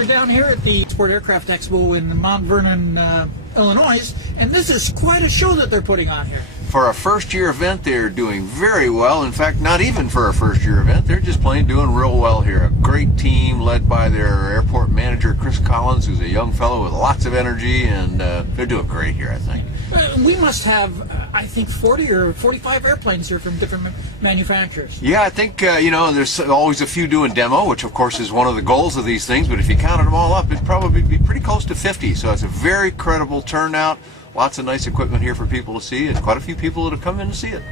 We're down here at the Sport Aircraft Expo in Mount Vernon, Illinois, and this is quite a show that they're putting on here. For a first-year event, they're doing very well. In fact, not even for a first-year event. They're just plain doing real well here. A great team led by their airport manager, Chris Collins, who's a young fellow with lots of energy, and they're doing great here, I think. We must have, I think, 40 or 45 airplanes here from different manufacturers. Yeah, I think, you know, there's always a few doing demo, which, of course, is one of the goals of these things. But if you counted them all up, it'd probably be pretty close to 50. So it's a very credible turnout. Lots of nice equipment here for people to see, and quite a few people that have come in to see it.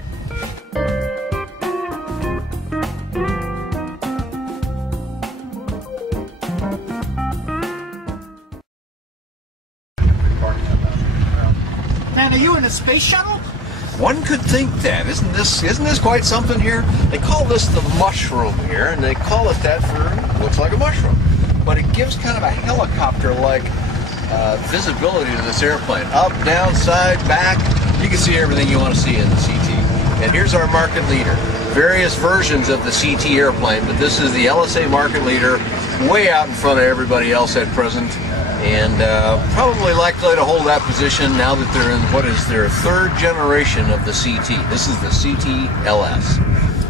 Man, are you in a space shuttle? One could think that. Isn't this quite something here? They call this the mushroom here, and they call it that for looks like a mushroom. But it gives kind of a helicopter-like visibility to this airplane. Up, down, side, back. You can see everything you want to see in the CT. And here's our market leader. Various versions of the CT airplane, but this is the LSA market leader, way out in front of everybody else at present, and probably likely to hold that position now that they're in what is their third generation of the CT. This is the CTLS.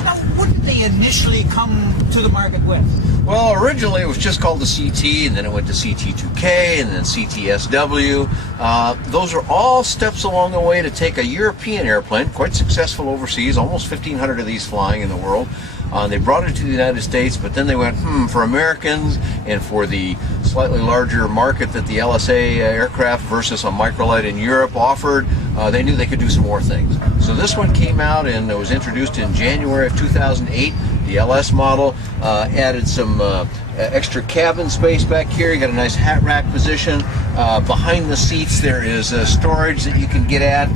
Now, what did they initially come to the market with? Well, originally it was just called the CT, and then it went to CT2K, and then CTSW. Those are all steps along the way to take a European airplane, quite successful overseas, almost 1,500 of these flying in the world. They brought it to the United States, but then they went, for Americans and for the slightly larger market that the LSA aircraft versus a microlight in Europe offered, they knew they could do some more things. So this one came out and it was introduced in January of 2008. The LS model added some extra cabin space back here. You got a nice hat rack position. Behind the seats there is storage that you can get at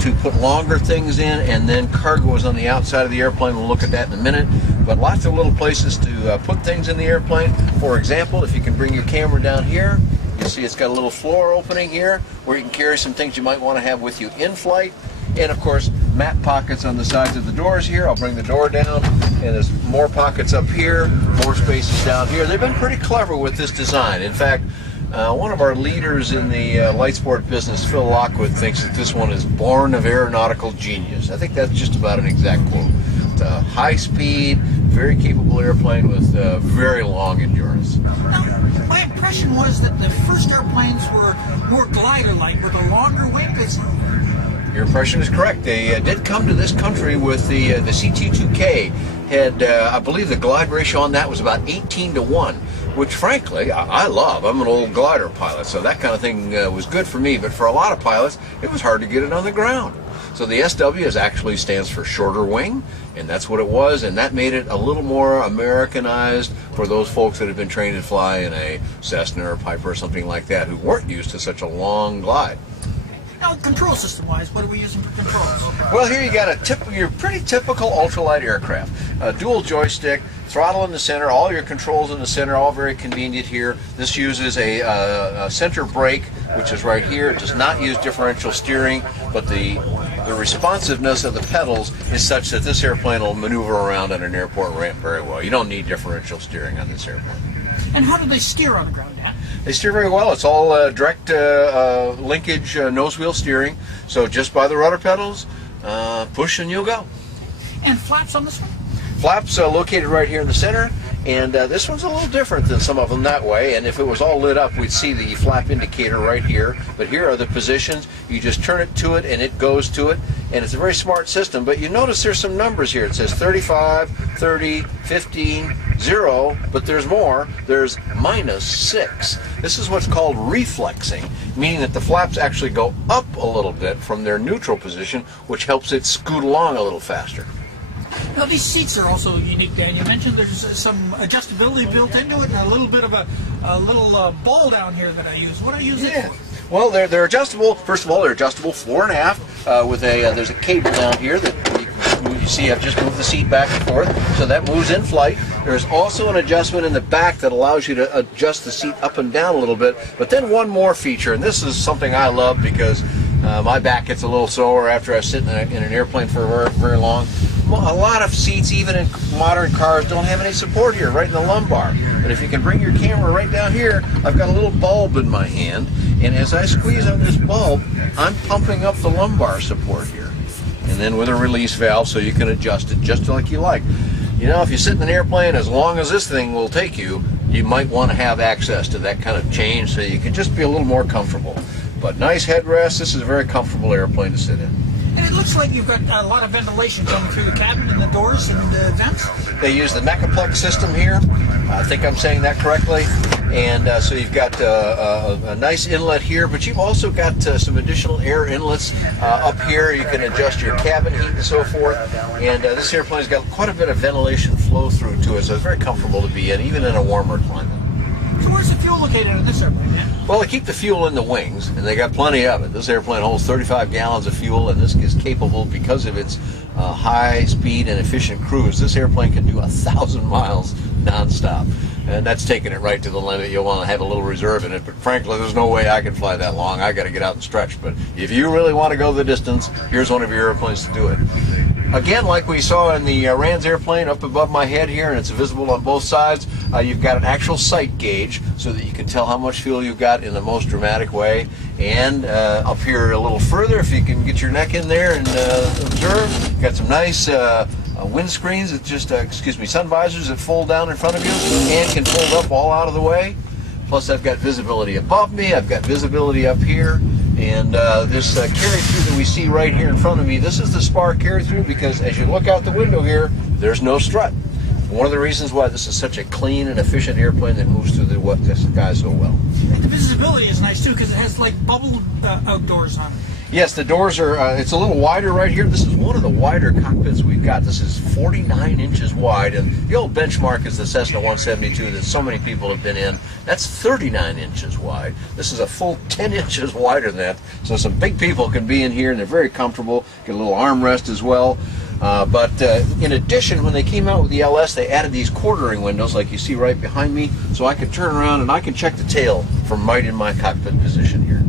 to put longer things in, and then cargo is on the outside of the airplane. We'll look at that in a minute. But lots of little places to put things in the airplane. For example, if you can bring your camera down here, you'll see it's got a little floor opening here where you can carry some things you might want to have with you in flight. And of course, map pockets on the sides of the doors here. I'll bring the door down, and there's more pockets up here, more spaces down here. They've been pretty clever with this design. In fact, one of our leaders in the light sport business, Phil Lockwood, thinks that this one is born of aeronautical genius. I think that's just about an exact quote. It's a high-speed, very capable airplane with very long endurance. Now, my impression was that the first airplanes were more glider-like with a longer wing. Your impression is correct. They did come to this country with the CT2K. Had, I believe the glide ratio on that was about 18:1, which frankly, I love. I'm an old glider pilot, so that kind of thing was good for me, but for a lot of pilots, it was hard to get it on the ground. So the SW actually stands for shorter wing, and that's what it was, and that made it a little more Americanized for those folks that have been trained to fly in a Cessna or Piper or something like that who weren't used to such a long glide. Now, control system-wise, what are we using for controls? Well, here you got your pretty typical ultralight aircraft. Dual joystick, throttle in the center, all your controls in the center, all very convenient here. This uses a center brake, which is right here. It does not use differential steering, but the responsiveness of the pedals is such that this airplane will maneuver around on an airport ramp very well. You don't need differential steering on this airplane. And how do they steer on the ground, Dan? They steer very well. It's all direct linkage nose wheel steering. So just by the rudder pedals, push and you'll go. And flaps on this one? Flaps located right here in the center, and this one's a little different than some of them that way, and if it was all lit up we'd see the flap indicator right here, but here are the positions. You just turn it to it and it goes to it, and it's a very smart system. But you notice there's some numbers here. It says 35, 30, 15, 0, but there's more. There's -6. This is what's called reflexing, meaning that the flaps actually go up a little bit from their neutral position, which helps it scoot along a little faster. Now, these seats are also unique, Dan. You mentioned there's some adjustability built into it, and a little bit of a little ball down here that I use. What do I use it for? Well, they're adjustable. First of all, they're adjustable fore and aft with there's a cable down here that you see I've just moved the seat back and forth, so that moves in flight. There's also an adjustment in the back that allows you to adjust the seat up and down a little bit. But then one more feature, and this is something I love because my back gets a little sore after I sit in an airplane for very long. A lot of seats, even in modern cars, don't have any support here, right in the lumbar. But if you can bring your camera right down here, I've got a little bulb in my hand, and as I squeeze on this bulb, I'm pumping up the lumbar support here. And then with a release valve so you can adjust it just like you like. You know, if you sit in an airplane, as long as this thing will take you, you might want to have access to that kind of change so you can just be a little more comfortable. But nice headrest. This is a very comfortable airplane to sit in. And it looks like you've got a lot of ventilation coming through the cabin and the doors and the vents. They use the Mechaplex system here. I think I'm saying that correctly. And so you've got a nice inlet here, but you've also got some additional air inlets up here. You can adjust your cabin heat and so forth. And this airplane's got quite a bit of ventilation flow through to it, so it's very comfortable to be in, even in a warmer climate. So where's the fuel located on this airplane, man? Well, they keep the fuel in the wings, and they got plenty of it. This airplane holds 35 gallons of fuel, and this is capable, because of its high speed and efficient cruise, this airplane can do 1,000 miles nonstop. And that's taking it right to the limit. You'll want to have a little reserve in it, but frankly, there's no way I can fly that long. I got to get out and stretch. But if you really want to go the distance, here's one of your airplanes to do it. Again, like we saw in the Rand's airplane up above my head here, and it's visible on both sides, you've got an actual sight gauge so that you can tell how much fuel you've got in the most dramatic way. And up here a little further, if you can get your neck in there and observe, you've got some nice windscreens that just, sun visors that fold down in front of you and can fold up all out of the way. Plus I've got visibility above me, I've got visibility up here. And this carry-through that we see right here in front of me, this is the spar carry-through, because as you look out the window here, there's no strut. One of the reasons why this is such a clean and efficient airplane that moves through the sky so well. And the visibility is nice too, because it has like bubble outdoors on it. Yes, the doors are, it's a little wider right here. This is one of the wider cockpits we've got. This is 49 inches wide, and the old benchmark is the Cessna 172 that so many people have been in. That's 39 inches wide. This is a full 10 inches wider than that, so some big people can be in here, and they're very comfortable. Get a little armrest as well. But in addition, when they came out with the LS, they added these quartering windows like you see right behind me, so I can turn around and I can check the tail from right in my cockpit position here.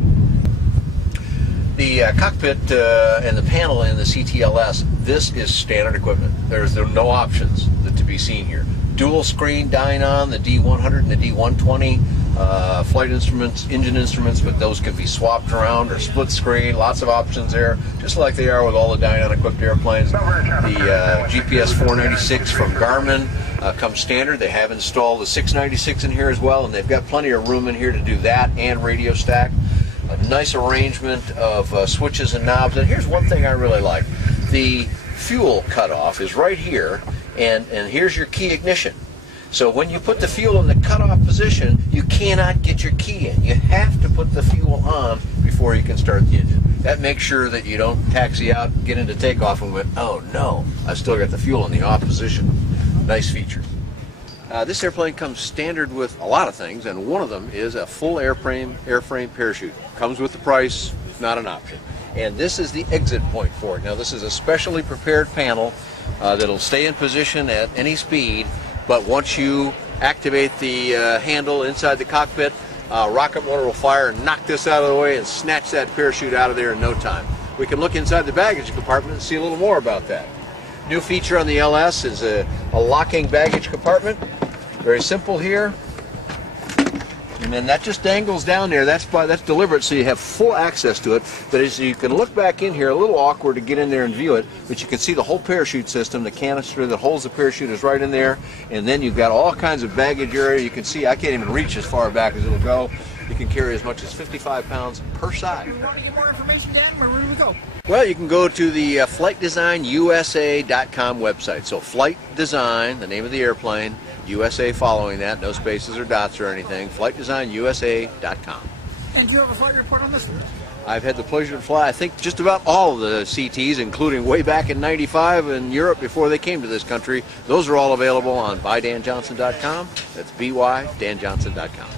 The cockpit and the panel in the CTLS, this is standard equipment. There are no options to be seen here. Dual screen Dynon, the D100 and the D120, flight instruments, engine instruments, but those can be swapped around or split screen, lots of options there, just like they are with all the Dynon equipped airplanes. The GPS 496 from Garmin comes standard. They have installed the 696 in here as well, and they've got plenty of room in here to do that and radio stack. A nice arrangement of switches and knobs. And here's one thing I really like. The fuel cutoff is right here, and here's your key ignition. So when you put the fuel in the cutoff position, you cannot get your key in. You have to put the fuel on before you can start the engine. That makes sure that you don't taxi out, get into takeoff, and went, oh no, I've still got the fuel in the off position. Nice feature. This airplane comes standard with a lot of things, and one of them is a full airframe parachute. Comes with the price, not an option. And this is the exit point for it. Now this is a specially prepared panel that'll stay in position at any speed, but once you activate the handle inside the cockpit, rocket motor will fire and knock this out of the way and snatch that parachute out of there in no time. We can look inside the baggage compartment and see a little more about that. New feature on the LS is a locking baggage compartment. Very simple here. And then that just dangles down there. That's deliberate, so you have full access to it. But as you can look back in here, a little awkward to get in there and view it, but you can see the whole parachute system. The canister that holds the parachute is right in there. And then you've got all kinds of baggage area. You can see I can't even reach as far back as it'll go. You can carry as much as 55 pounds per side. If you want to get more information, Dan, where do we go? Well, you can go to the FlightDesignUSA.com website. So Flight Design, the name of the airplane, USA following that, no spaces or dots or anything, FlightDesignUSA.com. And do you have a flight report on this? I've had the pleasure to fly, I think, just about all of the CTs, including way back in '95 in Europe before they came to this country. Those are all available on ByDanJohnson.com. That's BYDanJohnson.com.